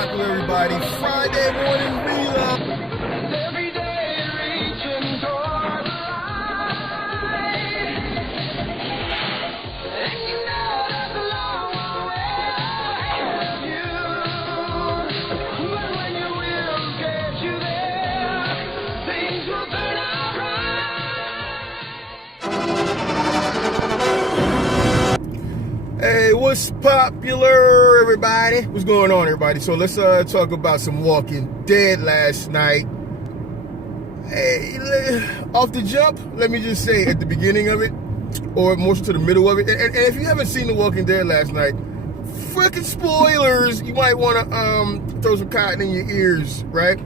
popular, everybody? Friday morning reload. Every day reaching toward the light. And you know that's a long way ahead of you. But when your will gets you there, things will turn out right. Hey, what's popular, everybody? What's going on, everybody? So let's talk about some Walking Dead last night. Hey, off the jump, let me just say at the beginning of it, or more so to the middle of it, and if you haven't seen The Walking Dead last night, freaking spoilers, you might want to throw some cotton in your ears, right?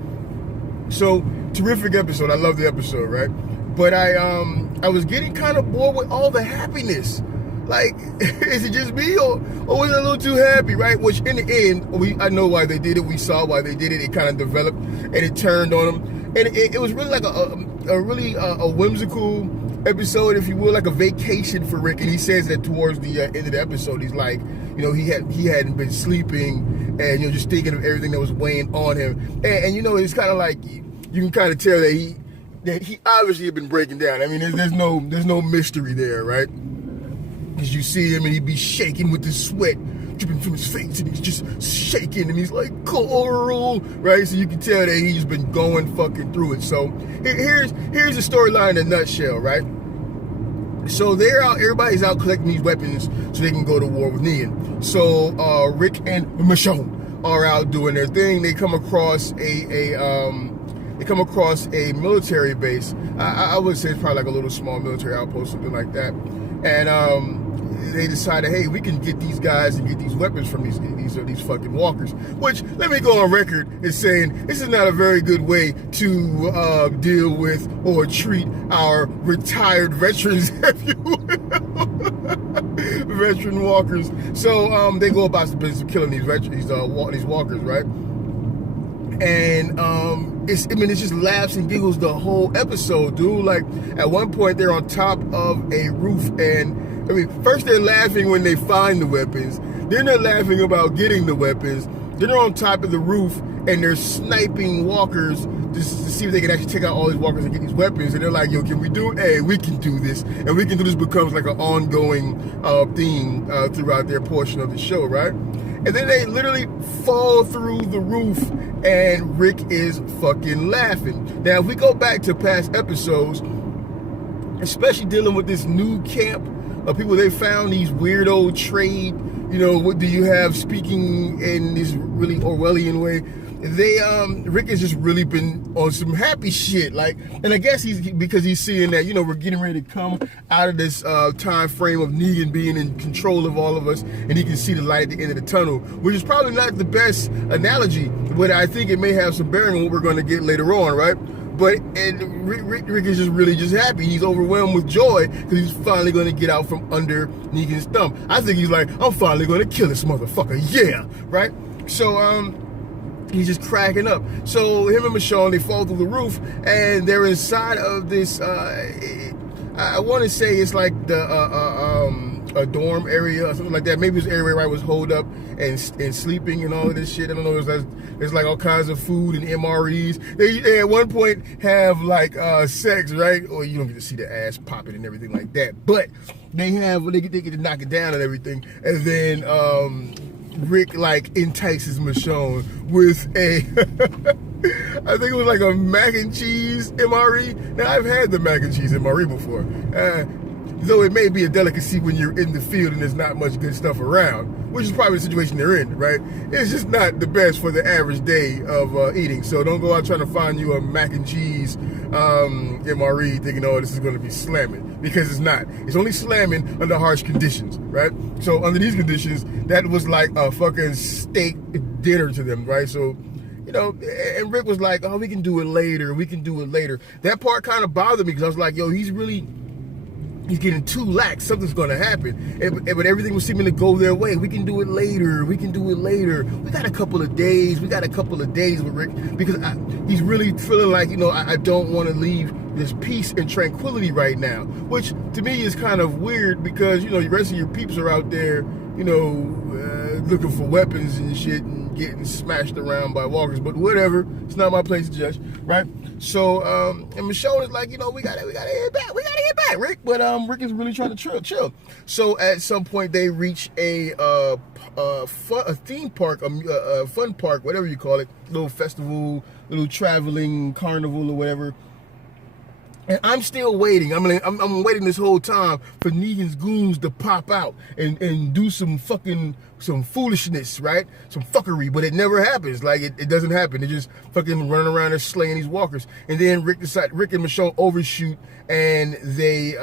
So, terrific episode. I love the episode, right? But I was getting kind of bored with all the happiness. Like, is it just me, or was it a little too happy, right? Which in the end, I know why they did it. We saw why they did it. It kind of developed, and it turned on them. And it was really like a whimsical episode, if you will, like a vacation for Rick. And he says that towards the end of the episode, he's like, you know, he hadn't been sleeping, and just thinking of everything that was weighing on him. And it's kind of like you can kind of tell that he obviously had been breaking down. I mean, there's no mystery there, right? Because you see him and he'd be shaking with the sweat dripping from his face, and he's just shaking, and he's like, Coral, right? So you can tell that he's been going fucking through it. So here's the storyline in a nutshell, right? So everybody's out collecting these weapons so they can go to war with Negan. So Rick and Michonne are out doing their thing. They come across a military base. I would say it's probably like a little small military outpost, something like that. And they decided, hey, we can get these guys and get these weapons from these fucking walkers. Which, let me go on record as saying, this is not a very good way to deal with or treat our retired veterans, if you will. Veteran walkers. So they go about the business of killing these walkers, right? And it's just laughs and giggles the whole episode, dude. Like, at one point they're on top of a roof, and first they're laughing when they find the weapons, then they're laughing about getting the weapons, then they're on top of the roof and they're sniping walkers just to see if they can actually take out all these walkers and get these weapons. And they're like, yo, can we do it? Hey, we can do this. And we can do this becomes like an ongoing theme throughout their portion of the show, right? And then they literally fall through the roof, and Rick is fucking laughing. Now, if we go back to past episodes, especially dealing with this new camp of people they found, these weirdo trade, what do you have speaking in this really Orwellian way, Rick has just really been on some happy shit. Like, and I guess because he's seeing that, we're getting ready to come out of this time frame of Negan being in control of all of us, and he can see the light at the end of the tunnel, which is probably not the best analogy, but I think it may have some bearing on what we're going to get later on, right? But Rick is just really just happy. He's overwhelmed with joy because he's finally going to get out from under Negan's thumb. I think he's like, I'm finally going to kill this motherfucker, yeah, right? So he's just cracking up. So him and Michonne, they fall through the roof, and they're inside of this, I want to say it's like a dorm area or something like that. Maybe it's an area where I was holed up and sleeping and all of this shit. I don't know. There's like all kinds of food and MREs. They at one point have like sex, right? Or you don't get to see the ass popping and everything like that. But they get to knock it down and everything. And then Rick like entices Michonne with I think it was like a mac and cheese MRE. Now, I've had the mac and cheese MRE before. Though it may be a delicacy when you're in the field and there's not much good stuff around, which is probably the situation they're in, right? It's just not the best for the average day of eating. So don't go out trying to find you a mac and cheese MRE thinking, oh, this is going to be slamming, because it's not. It's only slamming under harsh conditions, right? So under these conditions, that was like a fucking steak dinner to them, right? So, and Rick was like, oh, we can do it later. That part kind of bothered me, because I was like, yo, he's getting too lax. Something's going to happen. But everything was seeming to go their way. We can do it later. We got a couple of days. With Rick, because he's really feeling like, I don't want to leave this peace and tranquility right now, which to me is kind of weird, because, the rest of your peeps are out there, looking for weapons and shit and getting smashed around by walkers. But whatever, it's not my place to judge, right? So and Michonne is like, you know, we gotta head back, Rick. But Rick is really trying to chill. So at some point they reach a theme park, a fun park, whatever you call it, little festival, little traveling carnival or whatever. And I'm still waiting. I'm waiting this whole time for Negan's goons to pop out and do some foolishness, right? Some fuckery, but it never happens. Like it doesn't happen. They're just fucking running around and slaying these walkers. And then Rick and Michonne overshoot and they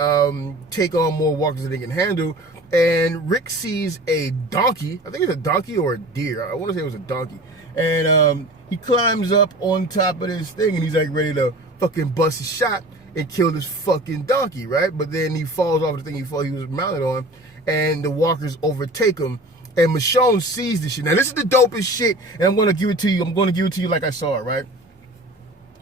take on more walkers than they can handle. And Rick sees a donkey. I think it's a donkey or a deer. I want to say it was a donkey. And he climbs up on top of this thing and he's like ready to fucking bust a shot and kill this fucking donkey, right? But then he falls off the thing he was mounted on, and the walkers overtake him. And Michonne sees this shit. Now this is the dopest shit, and I'm gonna give it to you. I'm gonna give it to you like I saw it, right?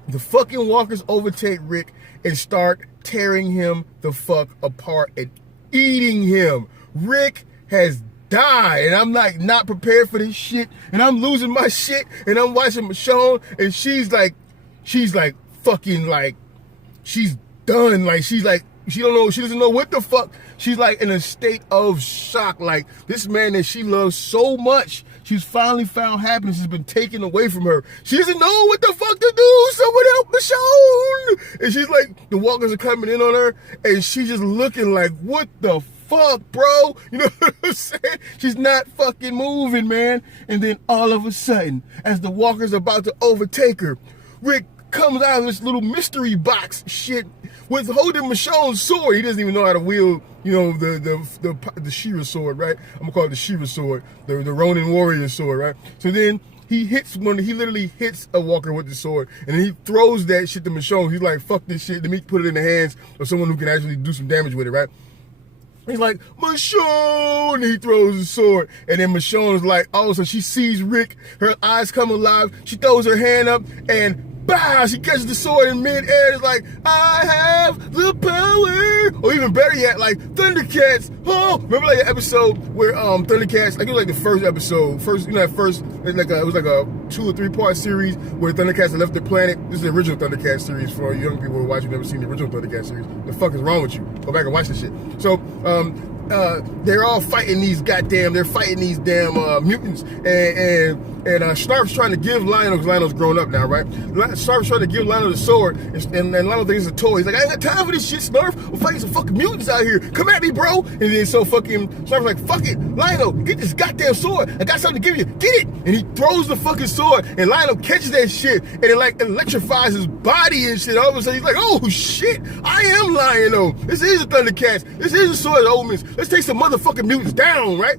The fucking walkers overtake Rick and start tearing him the fuck apart and eating him. Rick has died, and I'm like not prepared for this shit, and I'm losing my shit, and I'm watching Michonne, and she's like fucking like. She's done. Like, she's like, she doesn't know what the fuck. She's like in a state of shock. Like, this man that she loves so much, she's finally found happiness has been taken away from her. She doesn't know what the fuck to do. Someone help Michonne. And she's like, the walkers are coming in on her, and she's just looking like, what the fuck, bro? You know what I'm saying? She's not fucking moving, man. And then all of a sudden, as the walkers are about to overtake her, Rick comes out of this little mystery box shit with holding Michonne's sword. He doesn't even know how to wield, you know, the Shira sword, right? I'm gonna call it the Shira sword, the Ronin warrior sword, right? So then he literally hits a walker with the sword, and then he throws that shit to Michonne. He's like, fuck this shit, let me put it in the hands of someone who can actually do some damage with it, right? He's like, Michonne, and he throws his sword. And then Michonne is like, oh, so she sees Rick, her eyes come alive, she throws her hand up, and bow, she catches the sword in midair. It's like, I have the power. Or even better yet, like Thundercats. Oh, remember like the episode where Thundercats, like it was like the first episode, it was like a 2 or 3 part series where Thundercats had left the planet. This is the original Thundercats series for young people who are watching, never seen the original Thundercats series. The fuck is wrong with you? Go back and watch this shit. So they're all fighting these damn mutants, and Snarf's trying to give Lionel, because Lionel's grown up now, right? Snarf's trying to give Lionel the sword, and Lionel thinks it's a toy. He's like, I ain't got time for this shit, Snarf. We're fighting some fucking mutants out here. Come at me, bro. And then so fucking Snarf's like, fuck it, Lionel, get this goddamn sword. I got something to give you. Get it. And he throws the fucking sword, and Lionel catches that shit, and it like electrifies his body and shit. All of a sudden, he's like, oh shit, I am Lionel. This is a Thundercats. This is a Sword of Omens. Let's take some motherfucking mutants down, right?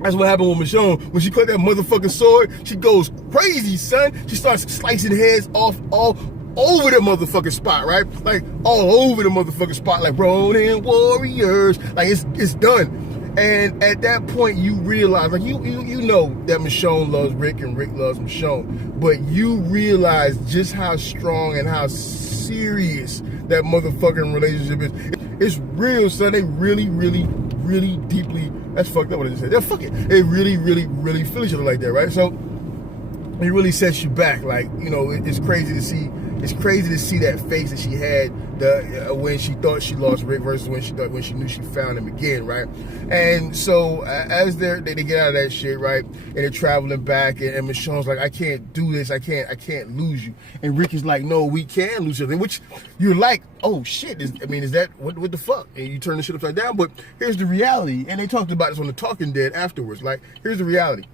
That's what happened with Michonne. When she caught that motherfucking sword, she goes crazy, son. She starts slicing heads off all over the motherfucking spot, right? Like all over the motherfucking spot, like Ronin warriors. Like it's done. And at that point, you realize, like you know that Michonne loves Rick and Rick loves Michonne, but you realize just how strong and how serious that motherfucking relationship is. It's real, son. They really, really, really deeply. That's fucked up what I just said. They're fucking. They really, really, really feel each other like that, right? So it really sets you back. Like, you know, it's crazy to see. It's crazy to see that face that she had when she thought she lost Rick versus when she knew she found him again, right? And so as they get out of that shit, right, and they're traveling back, and Michonne's like, I can't do this, I can't lose you. And Rick is like, no, we can lose something. Which you're like, oh shit, is that what the fuck? And you turn the shit upside down. But here's the reality, and they talked about this on The Talking Dead afterwards. Like, here's the reality.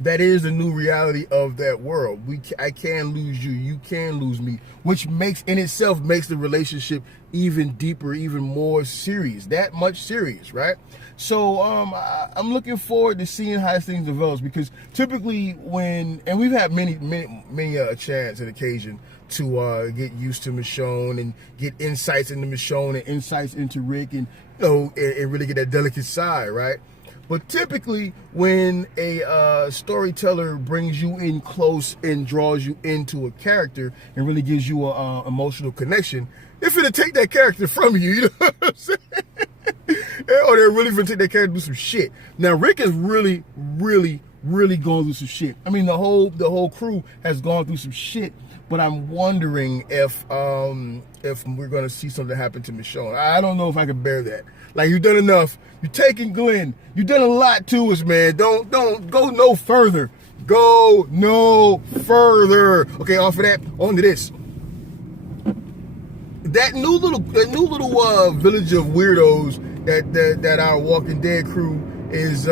That is the new reality of that world. I can lose you, you can lose me, which in itself makes the relationship even deeper, even more serious, that much serious, right? So I'm looking forward to seeing how this thing develops, because typically and we've had many chance and occasion to get used to Michonne and get insights into Michonne and insights into Rick, and you know, and really get that delicate side, right? But typically, when a storyteller brings you in close and draws you into a character and really gives you an emotional connection, it's gonna take that character from you. You know what I'm saying? Or they're really gonna take their character to do some shit. Now Rick is really going through some shit. I mean, the whole crew has gone through some shit, but I'm wondering if we're gonna see something happen to Michonne. I don't know if I can bear that. Like, you've done enough. You're taking Glenn. You've done a lot to us, man. Don't go no further. Go no further. Okay, off of that, on to this. That new little village of weirdos that our Walking Dead crew is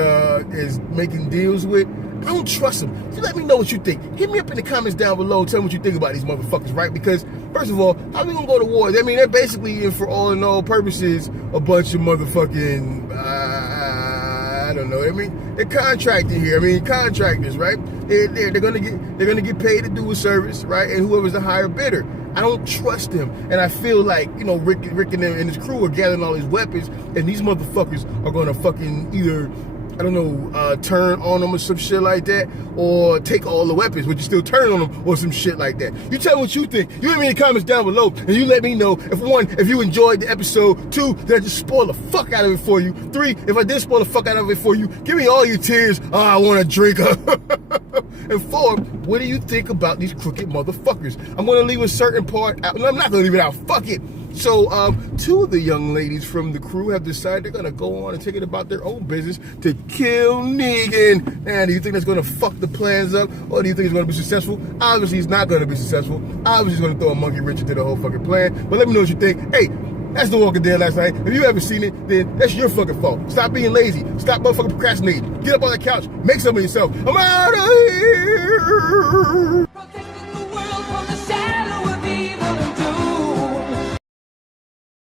making deals with. I don't trust them. You let me know what you think. Hit me up in the comments down below. Tell me what you think about these motherfuckers, right? Because first of all, how are we gonna go to war? I mean, they're basically, for all in all purposes, a bunch of motherfucking I don't know. I mean, they're contracted here. I mean, contractors, right? They're gonna get paid to do a service, right? And whoever's the higher bidder. I don't trust him, and I feel like, you know, Rick and his crew are gathering all these weapons, and these motherfuckers are gonna fucking either, I don't know, turn on them or some shit like that, or take all the weapons, but you still turn on them or some shit like that. You tell me what you think. You leave me in the comments down below, and you let me know if you enjoyed the episode. 2, did I just spoil the fuck out of it for you? 3, if I did spoil the fuck out of it for you, give me all your tears. Oh, I want a drink. And 4, what do you think about these crooked motherfuckers? I'm gonna leave a certain part out. No, I'm not gonna leave it out. Fuck it. So 2 of the young ladies from the crew have decided they're gonna go on and take it about their own business to kill Negan. Now, do you think that's gonna fuck the plans up, or do you think it's gonna be successful? Obviously, it's not gonna be successful. Obviously, it's gonna throw a monkey wrench into the whole fucking plan. But let me know what you think. Hey, that's The Walking Dead last night. If you haven't seen it, then that's your fucking fault. Stop being lazy. Stop motherfucking procrastinating. Get up on the couch. Make something of yourself. I'm out of here.